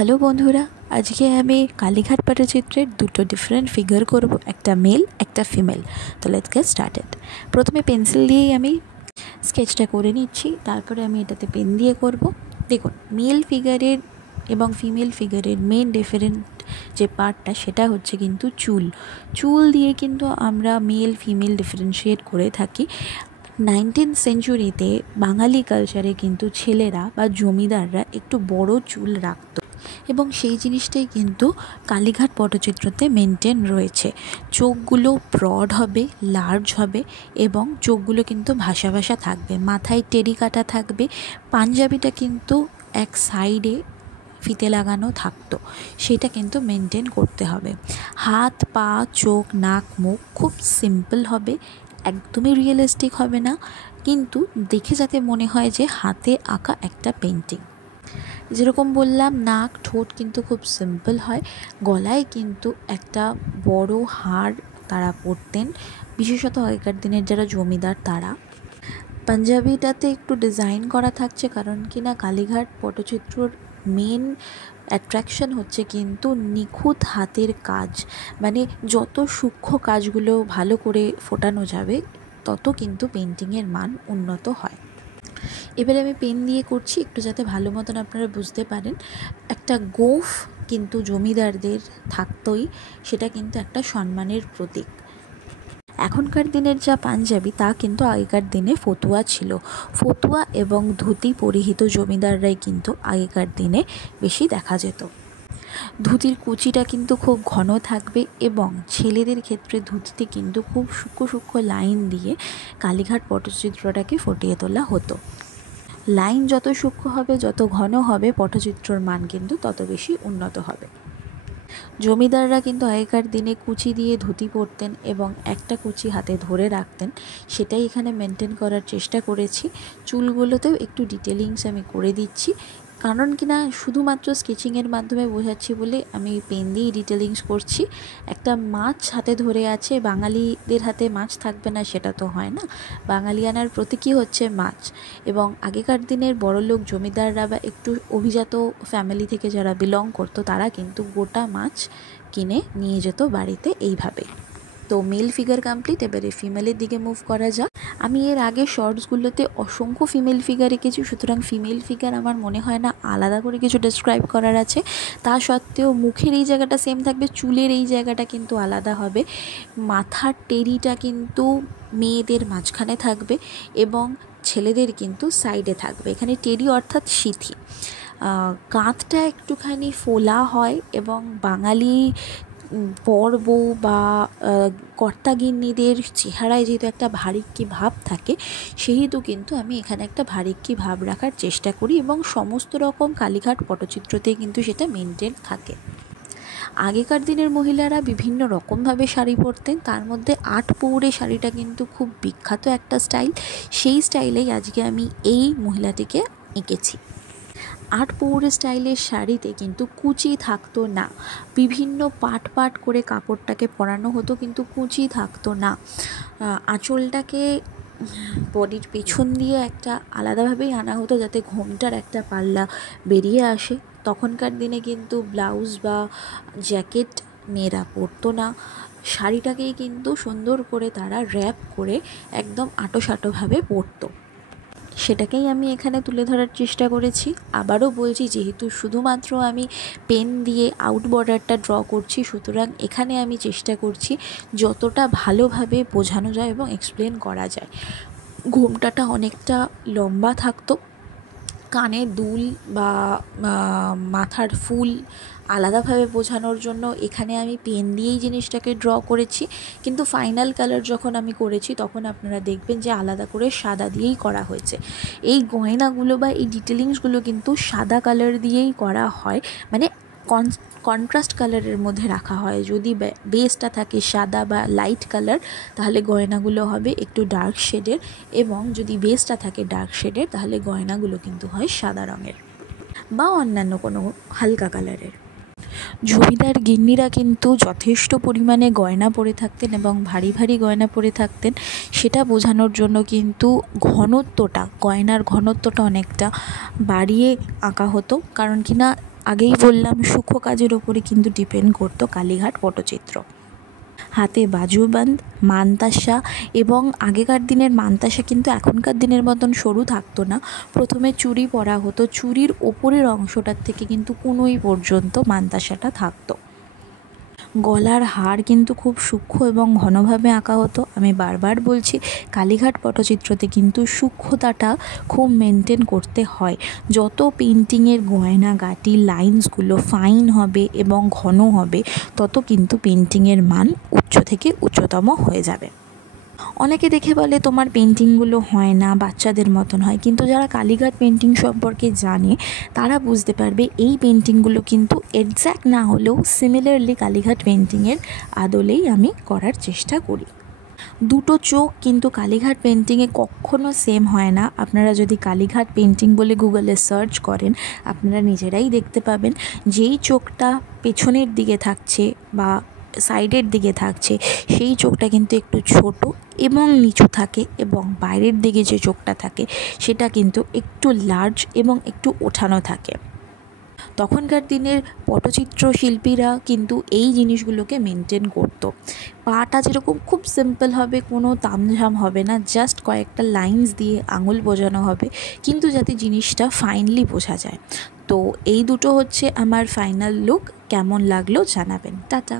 Hello বন্ধুরা, আজকে আমি কালীঘাট পটচিত্রের দুটো ডিফারেন্ট ফিগার করব, একটা মেল একটা ফিমেল। তো লেটস গেট স্টার্টেড। প্রথমে পেন্সিল দিয়েই আমি স্কেচটা করে নিচ্ছি, তারপরে আমি এটাতে পেন দিয়ে করব। দেখুন, মেল ফিগারের এবং ফিমেল ফিগারের মেন ডিফারেন্ট যে পার্টটা সেটা হচ্ছে কিন্তু চুল দিয়ে কিন্তু আমরা মেল ফিমেল ডিফারেন্সিয়েট করে থাকি। 19th সেঞ্চুরিতে বাঙালি কালচারে কিন্তু ছেলেরা বা জমিদাররা একটু বড় চুল রাখত এবং সেই জিনিসটাই কিন্তু কালীঘাট পটচিত্রতে মেনটেন রয়েছে। চোখগুলো ব্রড হবে, লার্জ হবে এবং চোখগুলো কিন্তু ভাসা ভাসা থাকবে, মাথায় টেরি কাটা থাকবে, পাঞ্জাবিটা কিন্তু এক সাইডে ফিতে লাগানো থাকতো, সেটা কিন্তু মেনটেন করতে হবে। হাত পা চোখ নাক মুখ খুব সিম্পল হবে, একদমই রিয়েলিস্টিক হবে না, কিন্তু দেখে যাতে মনে হয় যে হাতে আঁকা একটা পেন্টিং। যেরকম বললাম, নাক ঠোঁট কিন্তু খুব সিম্পল হয়। গলায় কিন্তু একটা বড় হার তারা পরতেন, বিশেষত আগেকার দিনের যারা জমিদার তারা। পাঞ্জাবিটাতে একটু ডিজাইন করা থাকছে, কারণ কি না কালীঘাট পটচিত্রর মেন অ্যাট্রাকশন হচ্ছে কিন্তু নিখুঁত হাতের কাজ। মানে যত সূক্ষ্ম কাজগুলো ভালো করে ফোটানো যাবে তত কিন্তু পেন্টিংয়ের মান উন্নত হয়। এবারে আমি পেন দিয়ে করছি একটু যাতে ভালো মতন আপনারা বুঝতে পারেন। একটা গোঁফ কিন্তু জমিদারদের থাকতই, সেটা কিন্তু একটা সম্মানের প্রতীক। এখনকার দিনের যা পাঞ্জাবি তা কিন্তু আগেকার দিনে ফতুয়া ছিল। ফতুয়া এবং ধুতি পরিহিত জমিদাররাই কিন্তু আগেকার দিনে বেশি দেখা যেত। ধুতির কুচিটা কিন্তু খুব ঘন থাকবে এবং ছেলেদের ক্ষেত্রে ধুতিতে কিন্তু খুব সূক্ষ্ম সূক্ষ্ম লাইন দিয়ে কালীঘাট পটচিত্রটাকে ফুটিয়ে তোলা হতো। লাইন যত সূক্ষ্ম হবে, যত ঘন হবে, পটচিত্রর মান কিন্তু তত বেশি উন্নত হবে। জমিদাররা কিন্তু আগেকার দিনে কুচি দিয়ে ধুতি পরতেন এবং একটা কুচি হাতে ধরে রাখতেন, সেটাই এখানে মেনটেন করার চেষ্টা করেছি। চুলগুলোতেও একটু ডিটেলিংস আমি করে দিচ্ছি, কারণ কি না শুধুমাত্র স্কেচিংয়ের মাধ্যমে বোঝাচ্ছি বলে আমি পেন দিয়েই ডিটেলিংস করছি। একটা মাছ হাতে ধরে আছে, বাঙালিদের হাতে মাছ থাকবে না সেটা তো হয় না। বাঙালিয়ানার প্রতীকই হচ্ছে মাছ, এবং আগেকার দিনের বড়লোক জমিদাররা বা একটু অভিজাত ফ্যামিলি থেকে যারা বিলং করতো তারা কিন্তু গোটা মাছ কিনে নিয়ে যেত বাড়িতে এইভাবে। তো মেল ফিগার কমপ্লিট, এবারে ফিমেলের দিকে মুভ করা যাক। আমি এর আগে শর্টসগুলোতে অসংখ্য ফিমেল ফিগার এঁকেছি, সুতরাং ফিমেল ফিগার আমার মনে হয় না আলাদা করে কিছু ডেসক্রাইব করার আছে। তা সত্ত্বেও মুখের এই জায়গাটা সেম থাকবে, চুলের এই জায়গাটা কিন্তু আলাদা হবে, মাথার টেরিটা কিন্তু মেয়েদের মাঝখানে থাকবে এবং ছেলেদের কিন্তু সাইডে থাকবে। এখানে টেরি অর্থাৎ সিথি। কাঁধটা একটুখানি ফোলা হয় এবং বাঙালি বর বউ বা কর্তাগিন্নিদের চেহারায় যেহেতু একটা ভারিক্কি ভাব থাকে, সেহেতু কিন্তু আমি এখানে একটা ভারিক্কি ভাব রাখার চেষ্টা করি এবং সমস্ত রকম কালীঘাট পটচিত্রতেই কিন্তু সেটা মেনটেন থাকে। আগেকার দিনের মহিলারা বিভিন্ন রকমভাবে শাড়ি পরতেন, তার মধ্যে 8 পৌরে শাড়িটা কিন্তু খুব বিখ্যাত একটা স্টাইল। সেই স্টাইলেই আজকে আমি এই মহিলাটিকে এঁকেছি। 8 পৌরে স্টাইলের শাড়িতে কিন্তু কুচি থাকতো না, বিভিন্ন পাট পাট করে কাপড়টাকে পরানো হতো, কিন্তু কুচি থাকতো না। আঁচলটাকে বডির পেছন দিয়ে একটা আলাদাভাবেই আনা হতো যাতে ঘোমটার একটা পাল্লা বেরিয়ে আসে। তখনকার দিনে কিন্তু ব্লাউজ বা জ্যাকেট মেয়েরা পরতো না, শাড়িটাকেই কিন্তু সুন্দর করে তারা র্যাপ করে একদম আঁটোসাঁটোভাবে পরতো। সেটাকেই আমি এখানে তুলে ধরার চেষ্টা করেছি। আবারও বলছি, যেহেতু শুধুমাত্র আমি পেন দিয়ে আউট বর্ডারটা ড্র করছি, সুতরাং এখানে আমি চেষ্টা করছি যতটা ভালোভাবে বোঝানো যায় এবং এক্সপ্লেন করা যায়। ঘোমটাটা অনেকটা লম্বা থাকতো, কানে দুল বা মাথার ফুল আলাদাভাবে বোঝানোর জন্য এখানে আমি পেন দিয়েই জিনিসটাকে ড্র করেছি, কিন্তু ফাইনাল কালার যখন আমি করেছি তখন আপনারা দেখবেন যে আলাদা করে সাদা দিয়েই করা হয়েছে। এই গয়নাগুলো বা এই ডিটেলিংসগুলো কিন্তু সাদা কালার দিয়েই করা হয়, মানে কন্ট্রাস্ট কালারের মধ্যে রাখা হয়। যদি বেসটা থাকে সাদা বা লাইট কালার তাহলে গয়নাগুলো হবে একটু ডার্ক শেডের, এবং যদি বেসটা থাকে ডার্ক শেডের তাহলে গয়নাগুলো কিন্তু হয় সাদা রঙের বা অন্যান্য কোনো হালকা কালারের। জমিদার গিন্নিরা কিন্তু যথেষ্ট পরিমাণে গয়না পরে থাকতেন এবং ভারী ভারী গয়না পরে থাকতেন, সেটা বোঝানোর জন্য কিন্তু গয়নার ঘনত্বটা অনেকটা বাড়িয়ে আঁকা হতো, কারণ কি না আগেই বললাম সূক্ষ্ম কাজের ওপরে কিন্তু ডিপেন্ড করতো কালীঘাট পটচিত্র। হাতে বাজুবন্দ, মানতাসা, এবং আগেকার দিনের মানতাসা কিন্তু এখনকার দিনের মতন সরু থাকতো না। প্রথমে চুড়ি পরা হতো, চুড়ির ওপরের অংশটার থেকে কিন্তু কনুই পর্যন্ত মানতাসাটা থাকতো। গলার হার কিন্তু খুব সূক্ষ্ম এবং ঘনভাবে আঁকা হতো। আমি বারবার বলছি, কালীঘাট পটচিত্রতে কিন্তু সূক্ষ্মতাটা খুব মেনটেন করতে হয়। যত পেন্টিংয়ের গয়নাগাটি লাইন্সগুলো ফাইন হবে এবং ঘন হবে, তত কিন্তু পেন্টিংয়ের মান উচ্চ থেকে উচ্চতম হয়ে যাবে। অনেকে দেখে বলে তোমার পেন্টিংগুলো হয় না, বাচ্চাদের মতন হয়, কিন্তু যারা কালীঘাট পেন্টিং সম্পর্কে জানে তারা বুঝতে পারবে এই পেন্টিংগুলো কিন্তু এক্স্যাক্ট না হলেও সিমিলারলি কালীঘাট পেন্টিংয়ের আদলেই আমি করার চেষ্টা করি। দুটো চোখ কিন্তু কালীঘাট পেন্টিংয়ে কখনো সেম হয় না। আপনারা যদি কালীঘাট পেন্টিং বলে গুগলে সার্চ করেন, আপনারা নিজেরাই দেখতে পাবেন যেই চোখটা পেছনের দিকে থাকছে বা সাইডের দিকে থাকছে, সেই চোখটা কিন্তু একটু ছোট এবং নিচু থাকে, এবং বাইরের দিকে যে চোখটা থাকে সেটা কিন্তু একটু লার্জ এবং একটু ওঠানো থাকে। তখনকার দিনের পটচিত্র শিল্পীরা কিন্তু এই জিনিসগুলোকে মেনটেন করতো। পাটা যেরকম খুব সিম্পল হবে, কোনো তামঝাম হবে না, জাস্ট কয়েকটা লাইন্স দিয়ে আঙুল বোঝানো হবে, কিন্তু যাতে জিনিসটা ফাইনলি বোঝা যায়। তো এই দুটো হচ্ছে আমার ফাইনাল লুক। কেমন লাগলো জানাবেন। টাটা।